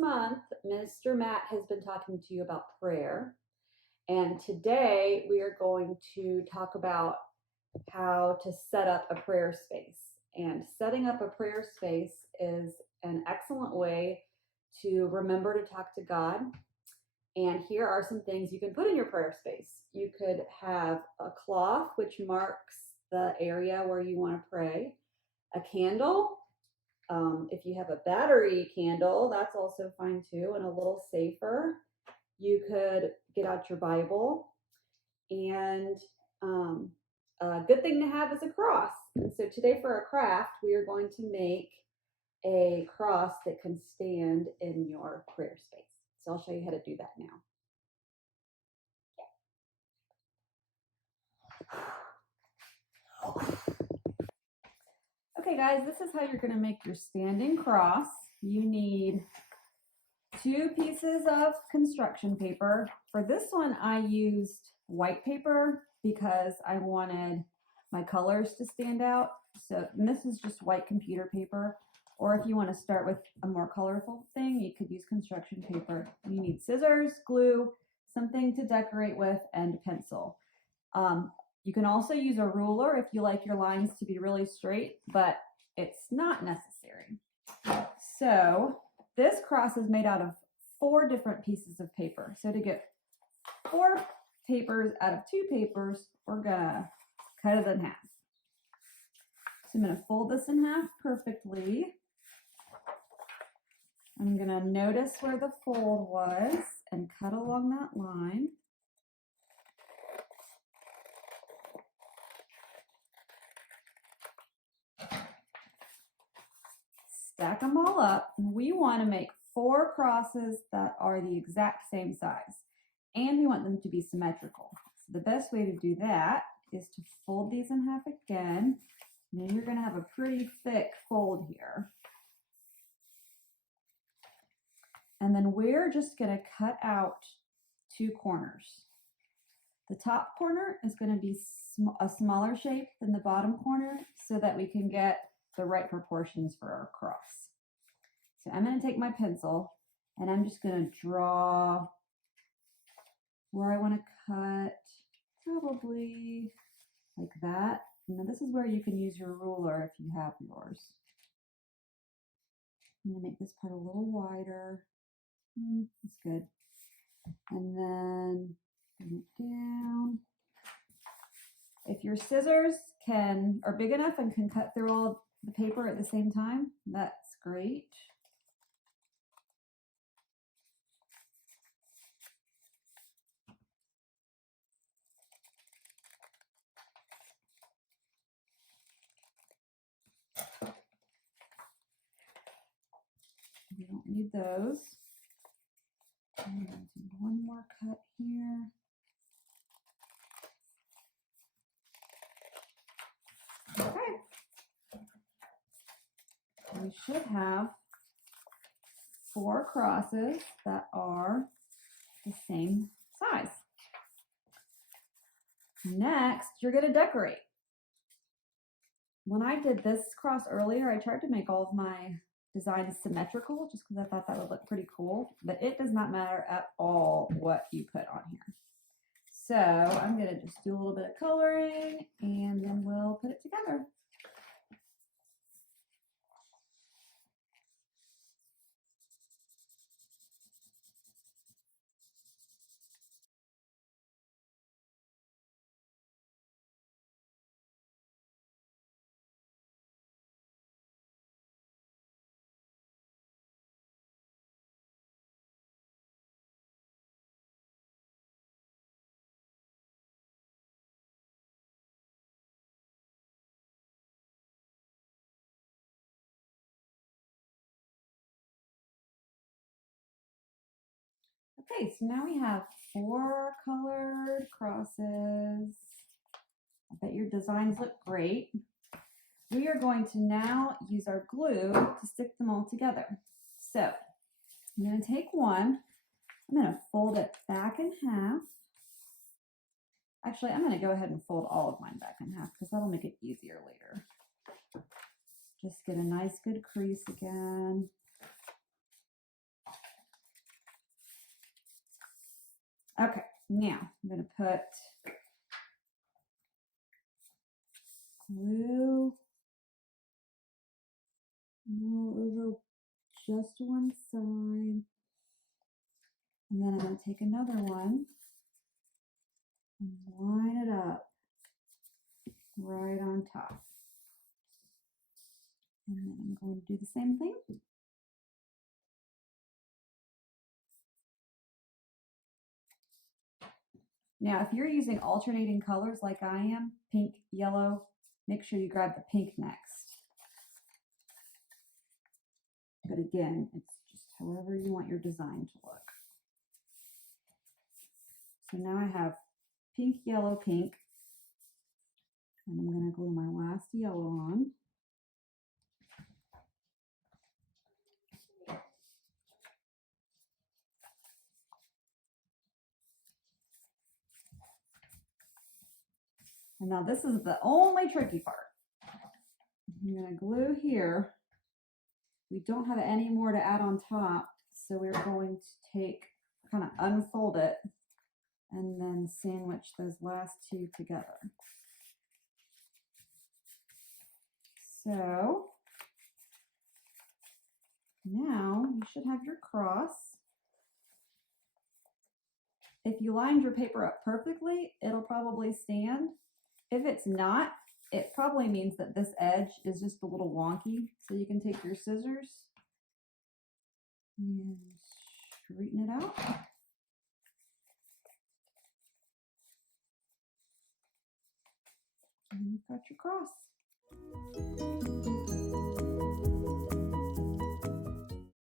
month, Mr. Matt has been talking to you about prayer. And today we are going to talk about how to set up a prayer space. And setting up a prayer space is an excellent way to remember to talk to God. And here are some things you can put in your prayer space. You could have a cloth which marks the area where you want to pray, a candle. If you have a battery candle, that's also fine too, and a little safer. You could get out your Bible, and a good thing to have is a cross. And so today for our craft, we are going to make a cross that can stand in your prayer space. So I'll show you how to do that now. Okay guys, this is how you're going to make your standing cross. You need 2 pieces of construction paper. For this one, I used white paper because I wanted my colors to stand out. So this is just white computer paper. Or if you want to start with a more colorful thing, you could use construction paper. You need scissors, glue, something to decorate with, and pencil. You can also use a ruler if you like your lines to be really straight, but it's not necessary. So this cross is made out of 4 different pieces of paper. So to get 4 papers out of 2 papers, we're gonna cut it in half. So I'm gonna fold this in half perfectly. I'm gonna notice where the fold was and cut along that line. Stack them all up. We want to make 4 crosses that are the exact same size, and we want them to be symmetrical. So the best way to do that is to fold these in half again. And you're going to have a pretty thick fold here. And then we're just going to cut out 2 corners. The top corner is going to be a smaller shape than the bottom corner so that we can get the right proportions for our cross. So I'm going to take my pencil and I'm just going to draw where I want to cut, probably like that. And then this is where you can use your ruler if you have yours. I'm going to make this part a little wider. That's good. And then bring it down. If your scissors are big enough and can cut through all the paper at the same time, that's great. We don't need those. I'm going to do one more cut here. Okay. We should have 4 crosses that are the same size. Next, you're going to decorate. When I did this cross earlier, I tried to make all of my designs symmetrical just because I thought that would look pretty cool, but it does not matter at all what you put on here. So I'm going to just do a little bit of coloring and then we'll put it together. Okay, so now we have 4 colored crosses. I bet your designs look great. We are going to now use our glue to stick them all together. So I'm going to take one, I'm going to fold it back in half. Actually, I'm going to go ahead and fold all of mine back in half because that'll make it easier later. Just get a nice good crease again. Now, I'm going to put glue all over just one side. And then I'm going to take another one and line it up right on top. And then I'm going to do the same thing. Now, if you're using alternating colors like I am, pink, yellow, make sure you grab the pink next. But again, it's just however you want your design to look. So now I have pink, yellow, pink. And I'm going to glue my last yellow on. And now this is the only tricky part. I'm going to glue here. We don't have any more to add on top, so we're going to kind of unfold it and then sandwich those last two together. So now you should have your cross. If you lined your paper up perfectly, it'll probably stand. If it's not, it probably means that this edge is just a little wonky. So you can take your scissors and straighten it out. And you've got your cross.